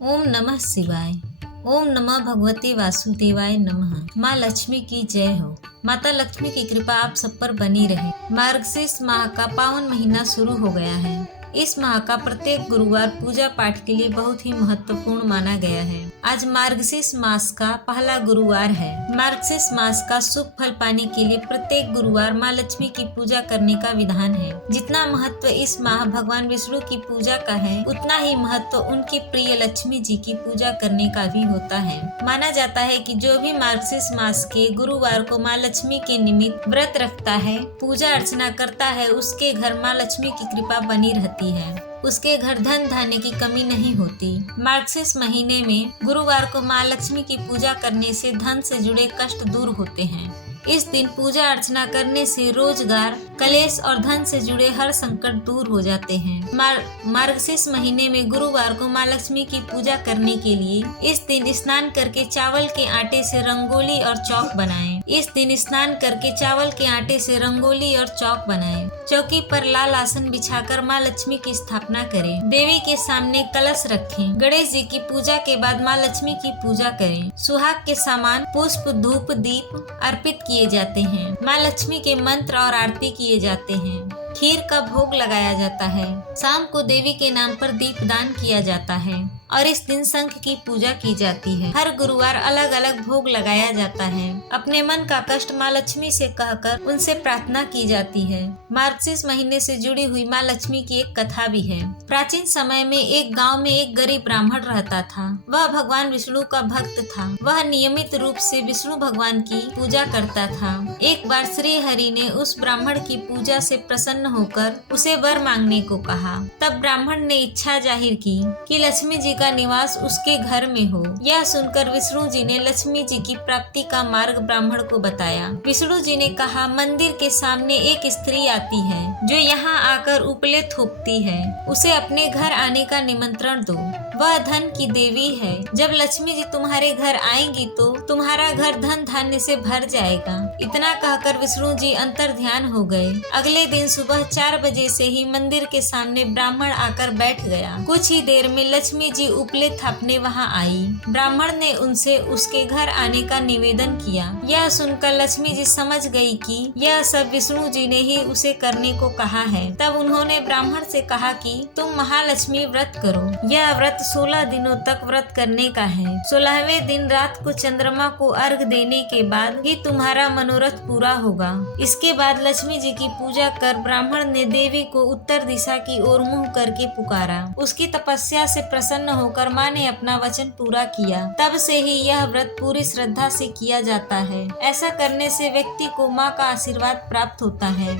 ओम नमः शिवाय। ओम नमः भगवते वासुदेवाय नमः। माँ लक्ष्मी की जय हो। माता लक्ष्मी की कृपा आप सब पर बनी रहे। मार्गशीर्ष माह का पावन महीना शुरू हो गया है। इस माह का प्रत्येक गुरुवार पूजा पाठ के लिए बहुत ही महत्वपूर्ण माना गया है। आज मार्गशीर्ष मास का पहला गुरुवार है। मार्गशीर्ष मास का शुभ फल पाने के लिए प्रत्येक गुरुवार माँ लक्ष्मी की पूजा करने का विधान है। जितना महत्व इस माह भगवान विष्णु की पूजा का है, उतना ही महत्व उनकी प्रिय लक्ष्मी जी की पूजा करने का भी होता है। माना जाता है कि जो भी मार्गशीर्ष मास के गुरुवार को माँ लक्ष्मी के निमित्त व्रत रखता है, पूजा अर्चना करता है, उसके घर माँ लक्ष्मी की कृपा बनी रहती है। उसके घर धन धान्य की कमी नहीं होती। मार्गशीर्ष महीने में गुरुवार को माँ लक्ष्मी की पूजा करने से धन से जुड़े कष्ट दूर होते हैं। इस दिन पूजा अर्चना करने से रोजगार, कलेश और धन से जुड़े हर संकट दूर हो जाते हैं। मार्गशीर्ष महीने में गुरुवार को माँ लक्ष्मी की पूजा करने के लिए इस दिन स्नान करके चावल के आटे से रंगोली और चौक बनाएं। इस दिन स्नान करके चावल के आटे से रंगोली और चौक बनाएं। चौकी पर लाल आसन बिछाकर माँ लक्ष्मी की स्थापना करें। देवी के सामने कलश रखें। गणेश जी की पूजा के बाद माँ लक्ष्मी की पूजा करें। सुहाग के सामान, पुष्प, धूप, दीप अर्पित किए जाते हैं। माँ लक्ष्मी के मंत्र और आरती किए जाते हैं। खीर का भोग लगाया जाता है। शाम को देवी के नाम पर दीप दान किया जाता है और इस दिन शंख की पूजा की जाती है। हर गुरुवार अलग अलग भोग लगाया जाता है। अपने मन का कष्ट माँ लक्ष्मी से कहकर उनसे प्रार्थना की जाती है। मार्गशीर्ष महीने से जुड़ी हुई माँ लक्ष्मी की एक कथा भी है। प्राचीन समय में एक गांव में एक गरीब ब्राह्मण रहता था। वह भगवान विष्णु का भक्त था। वह नियमित रूप से विष्णु भगवान की पूजा करता था। एक बार श्री हरि ने उस ब्राह्मण की पूजा से प्रसन्न होकर उसे वर मांगने को कहा। तब ब्राह्मण ने इच्छा जाहिर की कि लक्ष्मी जी का निवास उसके घर में हो। यह सुनकर विष्णु जी ने लक्ष्मी जी की प्राप्ति का मार्ग ब्राह्मण को बताया। विष्णु जी ने कहा, मंदिर के सामने एक स्त्री आती है जो यहाँ आकर उपले थोपती है। उसे अपने घर आने का निमंत्रण दो। वह धन की देवी है। जब लक्ष्मी जी तुम्हारे घर आएंगी तो तुम्हारा घर धन धान्य से भर जाएगा। इतना कहकर विष्णु जी अंतर ध्यान हो गए। अगले दिन सुबह 4 बजे से ही मंदिर के सामने ब्राह्मण आकर बैठ गया। कुछ ही देर में लक्ष्मी जी उपले थापने वहां आई। ब्राह्मण ने उनसे उसके घर आने का निवेदन किया। यह सुनकर लक्ष्मी जी समझ गई कि यह सब विष्णु जी ने ही उसे करने को कहा है। तब उन्होंने ब्राह्मण से कहा कि तुम महालक्ष्मी व्रत करो। यह व्रत 16 दिनों तक व्रत करने का है। 16वें दिन रात को चंद्रमा को अर्घ देने के बाद ही तुम्हारा मनोरथ पूरा होगा। इसके बाद लक्ष्मी जी की पूजा कर ब्राह्मण ने देवी को उत्तर दिशा की ओर मुंह करके पुकारा। उसकी तपस्या से प्रसन्न होकर माँ ने अपना वचन पूरा किया। तब से ही यह व्रत पूरी श्रद्धा से किया जाता है। ऐसा करने से व्यक्ति को माँ का आशीर्वाद प्राप्त होता है।